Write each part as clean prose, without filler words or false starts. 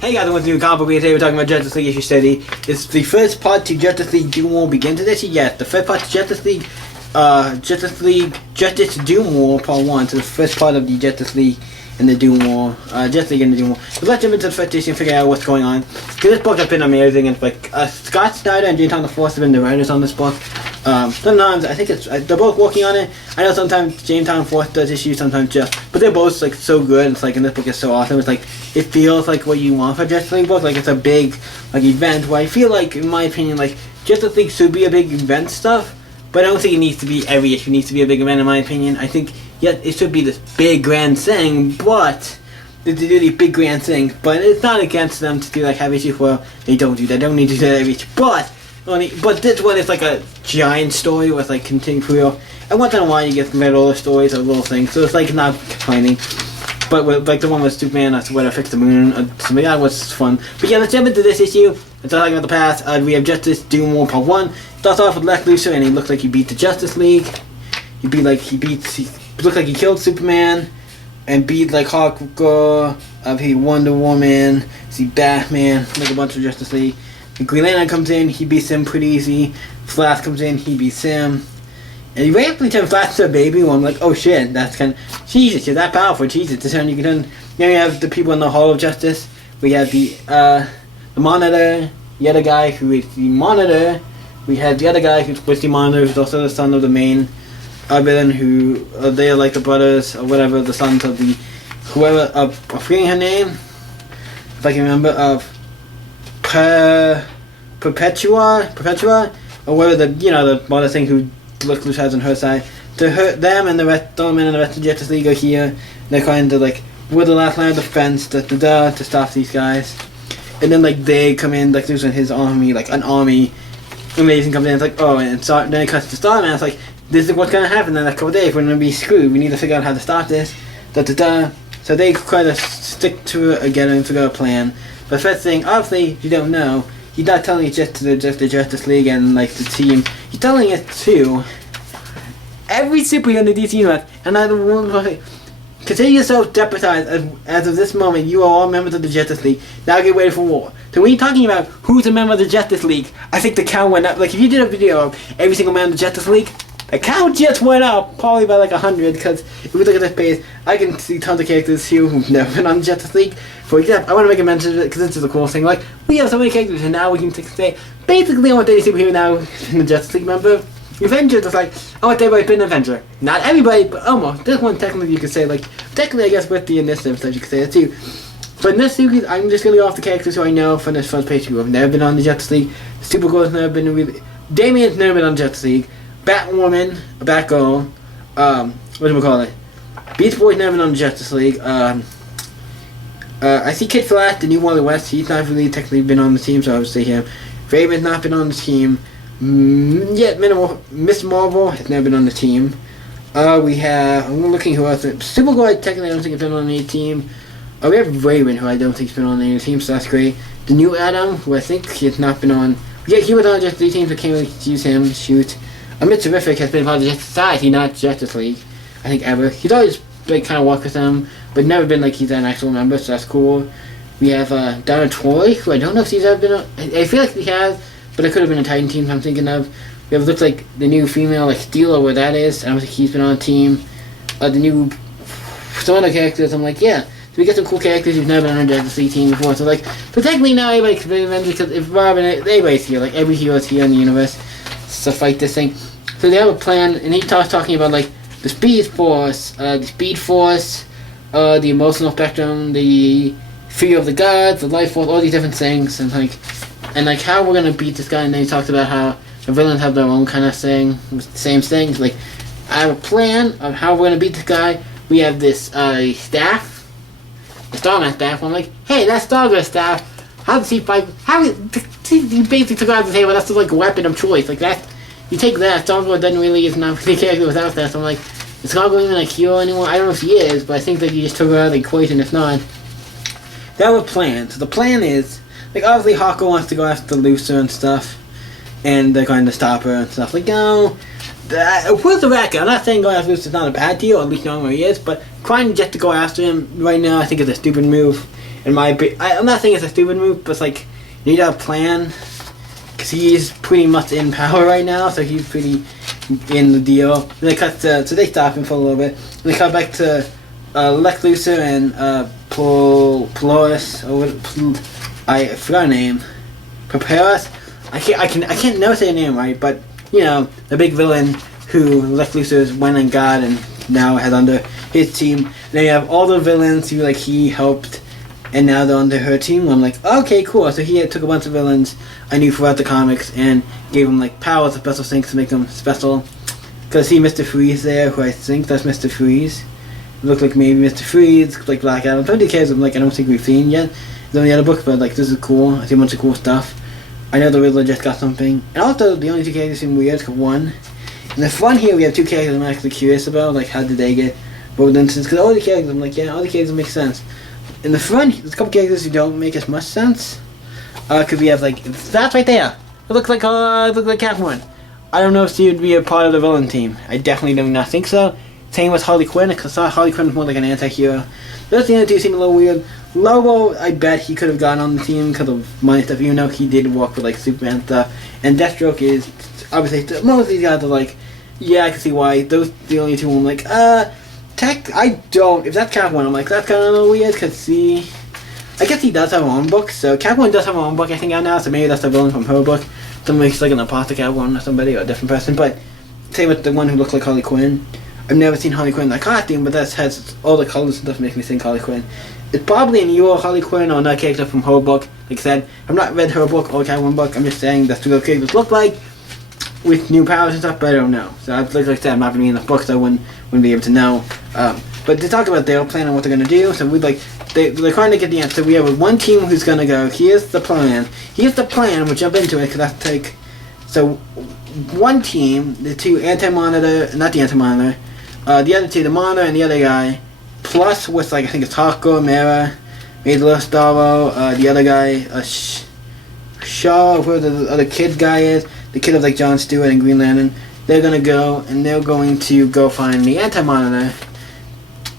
Hey guys, what's new comic book? Today we're talking about Justice League issue study. It's the first part to Justice League Doom War Begin to this? Yes, the first part to Justice League Justice Doom War Part 1. So the first part of the Justice League and the Doom War. Justice League and the Doom War. So let's jump into the first issue and figure out what's going on. Because this book has been amazing. It's like Scott Snyder and James Tynion IV have been the writers on this book. Sometimes I think they're both working on it. I know sometimes James Tynion IV does issues, sometimes Jeff, but they're both like so good. It's like, and this book is so awesome. It's like it feels like what you want for Justice League book. Like it's a big like event. Where I feel like, in my opinion, like Justice League should be a big event stuff, but I don't think it needs to be every issue needs to be a big event. In my opinion, I think it should be this big grand thing, but they do these big grand things. But it's not against them to do like have issues where they don't do that. They don't need to do that every issue, but this one is like a giant story with like continuing through. And once in a while you get read all the stories or little things, so it's like not complaining. But with, like the one with Superman, that's where I fixed the moon. Something that was fun. But yeah, let's jump into this issue. Let's talk about the past. We have Justice Doom War Part 1. Starts off with Lex Luthor, and he looked like he beat the Justice League. He looked like he killed Superman, and beat like Hawk Girl, Wonder Woman, Batman, like a bunch of Justice League. Green Lantern comes in, he beats him pretty easy. Flash comes in, he beats him. And he rapidly turns Flash to a baby. Well, I'm like, oh shit, that's kind of... Jesus, you're that powerful. Jesus, this turn you can turn... Then we have the people in the Hall of Justice. We have the Monitor, the other guy who is the Monitor. We have the other guy who's with the Monitor, who's also the son of the main villain, who... they are like the brothers, or whatever, the sons of the... Whoever... I'm forgetting her name. If I can remember, of... Perpetua, or whatever the mother thing who Lex Luthor has on her side. To hurt them and the rest, Dorman and the rest of Justice League are here. They're kind of like, we're the last line of defense, to stop these guys. And then like they come in, like Luthor and his army, like an army. Amazing comes in, it's like, oh, and then it cuts to Starman. It's like, this is what's gonna happen in a couple of days. We're gonna be screwed. We need to figure out how to stop this. So they try to stick to it again and figure out a plan. But first thing, obviously, you don't know. He's not telling it just to the Justice League and like the team. He's telling it to every superhero in the DC universe. And I don't consider yourself deputized as of this moment. You are all members of the Justice League. Now get ready for war. So when you're talking about who's a member of the Justice League, I think the count went up. Like if you did a video of every single member of the Justice League, the count just went up probably by like 100. Because if we look at this page, I can see tons of characters here who've never been on the Justice League. For example, I want to make a mention of it because this is a cool thing. Like, we have so many characters and now we can say, basically I want any superhero now in the Justice League member. Avengers is like, I want everybody to be an Avenger. Not everybody, but almost. This one technically you could say, like, technically I guess with the initiative stuff you could say that too. But in this series, I'm just going to go off the characters who I know from this first page who have never been on the Justice League. Supergirl's never been really... Damian's never been on the Justice League. Batwoman, Batgirl, what do we call it? Beast Boy's never been on the Justice League. I see Kid Flash, the new Wally West. He's not really technically been on the team, so I would say him. Raven's not been on the team. Yet Miss Marvel has never been on the team. I'm looking who else. Supergirl, technically I don't think has been on any team. We have Raven, who I don't think has been on any team, so that's great. The new Adam, who I think he has not been on. Yeah, he was on just 3 teams, but can't really use him. Shoot. Mr. Terrific has been part of the Justice Society, not Justice League. I think ever. He's always like kind of worked with them, but never been like he's an actual member, so that's cool. We have Donna Troy, who I don't know if he's ever been on. I feel like he has, but it could have been a Titan team I'm thinking of. We have looks like the new female like Steel, where that is. I don't think he's been on a team. The new some other characters, I'm like, yeah. So we get some cool characters who've never been on a Justice League team before. So like, but technically now everybody can be Avengers because if Robin, everybody's here, like every hero's here in the universe to fight this thing. So they have a plan, and he starts talking about like the Speed Force, the emotional spectrum, the fear of the gods, the life force, all these different things, and like how we're gonna beat this guy. And then he talks about how the villains have their own kind of thing, same things. Like I have a plan of how we're gonna beat this guy. We have this staff, the Starman staff. I'm like, hey, that's Stargirl staff. How does he fight? He basically took out the table. That's like a weapon of choice. Like that. You take that, Stargirl doesn't really is not really character without that, so I'm like, is Stargirl even like hero anymore? I don't know if he is, but I think that you just took her out of the equation if not. That was a plan. So the plan is, like obviously Hawker wants to go after Luthor and stuff, and they're going to stop her and stuff. Like, no, where's the record? I'm not saying going after Luthor is not a bad deal, or at least knowing where he is, but trying just to go after him right now I think is a stupid move. I'm not saying it's a stupid move, but it's like you need to have a plan. Because he's pretty much in power right now, so he's pretty in the deal. Then they cut to, so they stop him for a little bit. And they cut back to Lex Luthor and Polaris, or I forgot her name. Paparis? I can't never say her name right, but you know, the big villain who Lex Luthor went and got and now has under his team. And then you have all the villains who like he helped, and now they're under her team. I'm like, okay, cool. So he took a bunch of villains I knew throughout the comics and gave them like powers of special things to make them special. Cause I see Mr. Freeze there, who I think that's Mr. Freeze. It looked like maybe Mr. Freeze, like Black Adam. 20 cares. I'm like, I don't think we've seen yet. It's on the other book, but like this is cool. I see a bunch of cool stuff. I know the Riddler just got something, and also the only two characters seem weird. Cause one, in the front here we have two characters I'm actually curious about, like how did they get rolled into? Because all the characters, I'm like, yeah, all the characters make sense. In the front, there's a couple characters who don't make as much sense. Cause we have like that's right there. It looks like Catwoman. I don't know if she would be a part of the villain team. I definitely do not think so. Same with Harley Quinn, because I thought Harley Quinn was more like an anti-hero. Those the other two seem a little weird. Lobo, I bet he could have gotten on the team because of money stuff, even though he did work with like Superman stuff. And Deathstroke is obviously most of these guys are like, yeah, I can see why. Those the only two I'm like, I don't. If that's Catwoman, I'm like, that's kind of a little weird, because see, I guess he does have her own book, so Catwoman does have her own book, I think, out now, so maybe that's the villain from her book. Somebody's like an apostle Catwoman or somebody, or a different person, but same with the one who looks like Harley Quinn. I've never seen Harley Quinn in that costume, but that has all the colors and stuff make me think Harley Quinn. It's probably a newer Harley Quinn or another character from her book. Like I said, I've not read her book or Catwoman book, I'm just saying that's what the characters look like with new powers and stuff, but I don't know. So like I said, I'm not going to be in the book, so I wouldn't be able to know. But they talk about their plan on what they're going to do, so we like, they're trying to get the answer. We have one team who's going to go, here's the plan, we'll jump into it, because that's like, so one team, the two Anti-Monitor, not the Anti-Monitor, the other two, the Monitor and the other guy, plus with like, I think it's Hawkgirl, Mara, maybe Little Starro, the other guy, Shaw, whoever the other kid guy is, the kid of like John Stewart and Green Lantern, they're going to go, and they're going to go find the Anti-Monitor.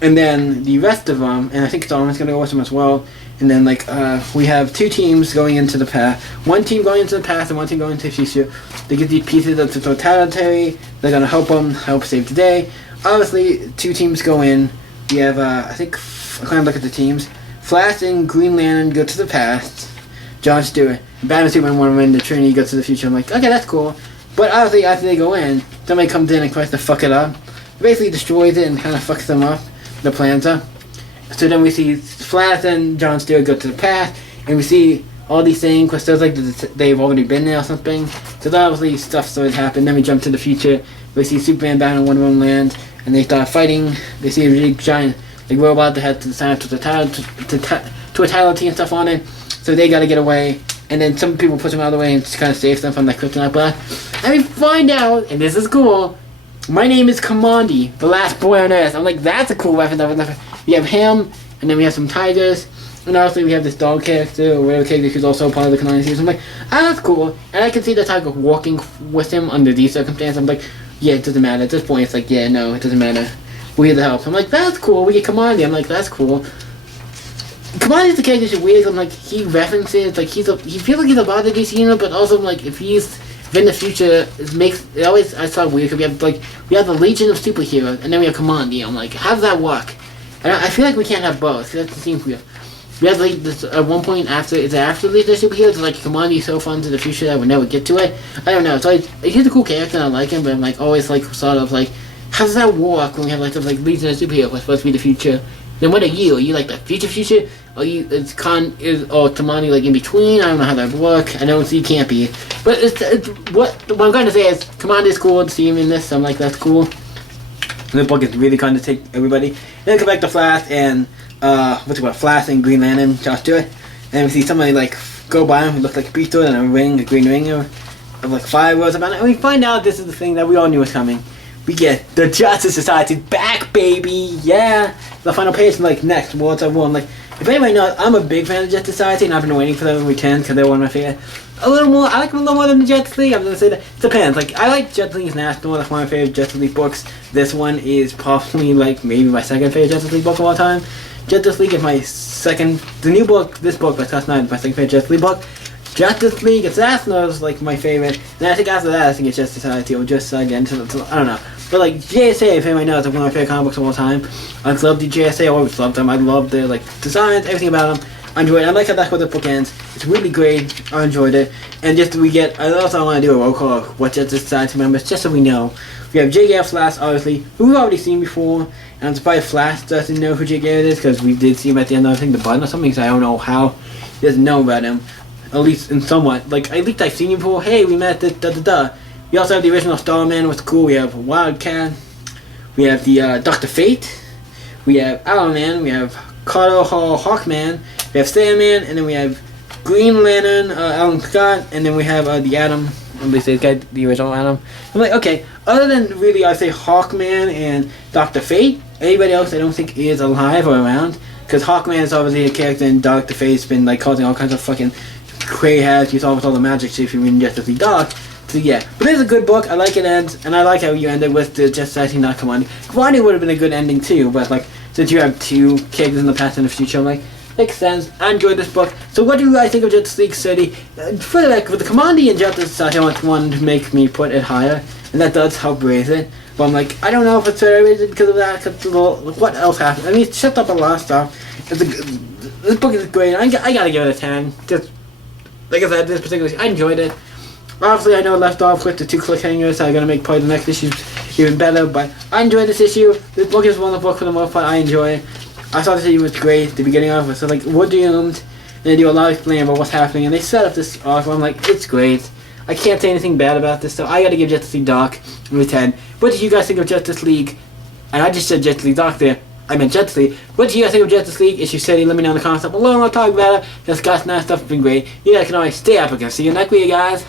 And then the rest of them, and I think Starman's going to go with them as well. And then like we have two teams going into the past. One team going into the past and one team going into the future. They get these pieces of the totality. They're going to help save the day. Obviously, two teams go in. We have I think I can't look at the teams. Flash and Green Lantern go to the past. John Stewart, Batman and Superman want to win. The Trinity goes to the future. I'm like, okay, that's cool. But obviously, after they go in, somebody comes in and tries to fuck it up. Basically destroys it and kind of fucks them up. The plans are. So then we see Flash and John Stewart go to the past, and we see all these things, because there's like they've already been there or something. So obviously stuff started happening. Then we jump to the future. We see Superman, Batman, Wonder Woman land, and they start fighting. They see a really giant like robot that has the sign of totality and stuff on it. So they got to get away. And then some people push them out of the way and just kind of save them from that kryptonite blast. And we find out, and this is cool, my name is Kamandi, the last boy on Earth. I'm like, that's a cool weapon. We have him, and then we have some tigers, and obviously we have this dog character, or whatever character who's also part of the Kanani series. I'm like, that's cool. And I can see the tiger walking with him under these circumstances. I'm like, yeah, it doesn't matter. At this point, it's like, yeah, no, it doesn't matter. We're here to help. I'm like, that's cool. We get Kamandi. I'm like, that's cool. Kamandi's the character that's weird. I'm like, he references, like, he feels like he's a part of the DC, but also, like, if he's in the future, I saw weird, because we have the Legion of Superheroes, and then we have Kamandi. I'm like, how does that work? And I feel like we can't have both, because that's the thing weird. We have, like, this, at one point after the Legion of Superheroes, like, Kamandi so far into the future that I would never get to it. I don't know, so he's a cool character, and I like him, but I'm, like, always, like, sort of, like, how does that work when we have, like, stuff like Legion of Superheroes, what's supposed to be the future? Then what are you? Are you, like, the future? Or Kamandi, like, in between? I don't know how that would work. I know you can't be. But what I'm going to say is, Kamandi is cool to see him in this, so I'm like, that's cool. And the book is really kind to take everybody. Then come back to Flash and, Flash and Green Lantern, Josh Stewart. And we see somebody, like, go by him who looks like a beast and a green ring of, like, fireworks about it. And we find out this is the thing that we all knew was coming. We get the Justice Society back, baby! Yeah! The final page, like, next, Worlds of War. I'm like, if anybody knows, I'm a big fan of Justice Society, and I've been waiting for them to return, because they're one of my favorite. I like them a little more than the Justice League. I'm gonna say that. It depends. Like, I like Justice League National, that's one of my favorite Justice League books. This one is probably, like, maybe my second favorite Justice League book of all time. Justice League is my second. The new book, this book by Scott Snyder, is my second favorite Justice League book. Justice League Assassin is like my favorite. And then I think after that, I think it's Justice Society or just again. I don't know. But like JSA, if anybody knows, is one of my favorite comic books of all time. I love the JSA. I always loved them. I love their like designs, everything about them. I enjoyed it. I like how that's where the book ends. It's really great. I enjoyed it. And just we get. I also want to do a roll call of what Justice Society members, just so we know. We have Jay Garrett Flash, obviously, who we've already seen before. And I'm surprised Flash doesn't know who Jay Garrett is, because we did see him at the end of, I think, the button or something, so I don't know how he doesn't know about him. At least in somewhat. Like, at least I've seen him before. Hey, we met, da-da-da. We also have the original Starman, was cool. We have Wildcat. We have the Dr. Fate. We have Owlman. Man. We have Carter Hall Hawkman. We have Sandman. And then we have Green Lantern, Alan Scott. And then we have the Atom. At least this guy, the original Atom. I'm like, okay, other than really, I'd say Hawkman and Dr. Fate, anybody else I don't think is alive or around. Because Hawkman is obviously a character and Dr. Fate's been like causing all kinds of fucking cray has you saw with all the magic shit if you read Justice League Dark. So yeah, but it's a good book. I like it ends, and I like how you ended with the Justice Society not Kamandi. Kamandi would have been a good ending too, but like since you have two characters in the past and the future, I'm like, makes sense. I enjoyed this book. So what do you guys think of Justice League City? For like with the Kamandi and Justice Society, I want one to make me put it higher, and that does help raise it. But I'm like, I don't know if it's raised because of that. Cause what else happened? I mean, it shut up a lot of stuff. This book is great. I gotta give it a 10. Just like I said, this particular, I enjoyed it. Obviously, I know it left off with the 2 cliffhangers, so I'm gonna make probably the next issue even better. But I enjoyed this issue. This book is one of the books for the most part I enjoy. I thought this issue was great. The beginning of it, so like we're doomed, and they do a lot of explaining about what's happening, and they set up this arc. I'm like, it's great. I can't say anything bad about this, so I gotta give Justice League Dark a 10. What did you guys think of Justice League? And I just said Justice League Dark there. I meant Justice League. What do you guys think of Justice League? Issue 30, let me know in the comments below. I'll talk about it. This Scott Snyder stuff has been great. You guys can always stay up again. See you next week, guys.